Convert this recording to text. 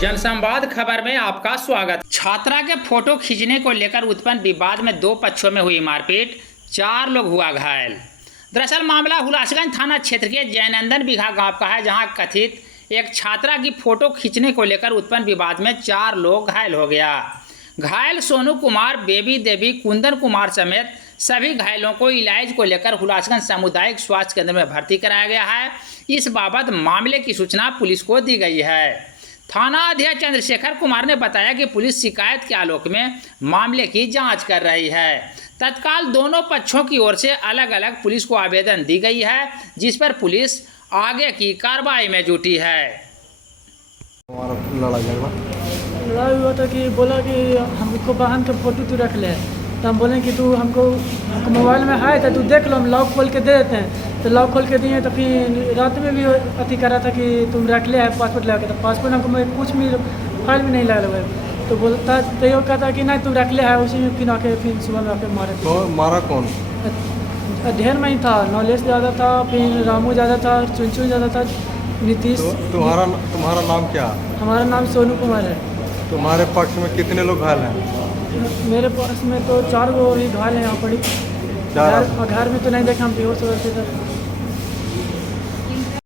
जनसंवाद खबर में आपका स्वागत। छात्रा के फोटो खींचने को लेकर उत्पन्न विवाद में दो पक्षों में हुई मारपीट, 4 लोग हुआ घायल। दरअसल मामला हुलासगंज थाना क्षेत्र के जयनंदन बिघा गांव का है, जहां कथित एक छात्रा की फोटो खींचने को लेकर उत्पन्न विवाद में 4 लोग घायल हो गया। घायल सोनू कुमार, बेबी देवी, कुंदन कुमार समेत सभी घायलों को इलाज को लेकर हुलासगंज सामुदायिक स्वास्थ्य केंद्र में भर्ती कराया गया है। इस बाबत मामले की सूचना पुलिस को दी गई है। थाना अध्यक्ष चंद्रशेखर कुमार ने बताया कि पुलिस शिकायत के आलोक में मामले की जांच कर रही है। तत्काल दोनों पक्षों की ओर से अलग अलग पुलिस को आवेदन दी गई है, जिस पर पुलिस आगे की कार्रवाई में जुटी है। लड़ाई हुआ था कि बोला कि हमको बहन के फोटो तू रख ले, तो हम बोले कि तू हमको मोबाइल में है तो तू देख लो, हम लॉक खोल के दे देते हैं। तो लॉक खोल के दिए तो फिर रात में भी अति करा था कि तुम रख ले है पासपोर्ट लगा के, तो पासपोर्ट हमको कुछ भी फाइल भी नहीं लगा हुआ है। तो बोलता तो ये कहता कि नहीं तुम रख ले है, उसी में फिर आके फिर सुबह में आके मारे। तो मारा कौन? ढेर में ही था, नॉलेज ज़्यादा था, फिर रामू ज़्यादा था, चुनचुन ज़्यादा था, नीतीश। तो तुम्हारा नाम क्या? हमारा नाम सोनू कुमार है। तुम्हारे पक्ष में कितने लोग घायल हैं? मेरे पास में तो 4 गो ही घायल हैं यहाँ पड़ी। घर में तो नहीं देखा, हम बेहोश हो रहे थे।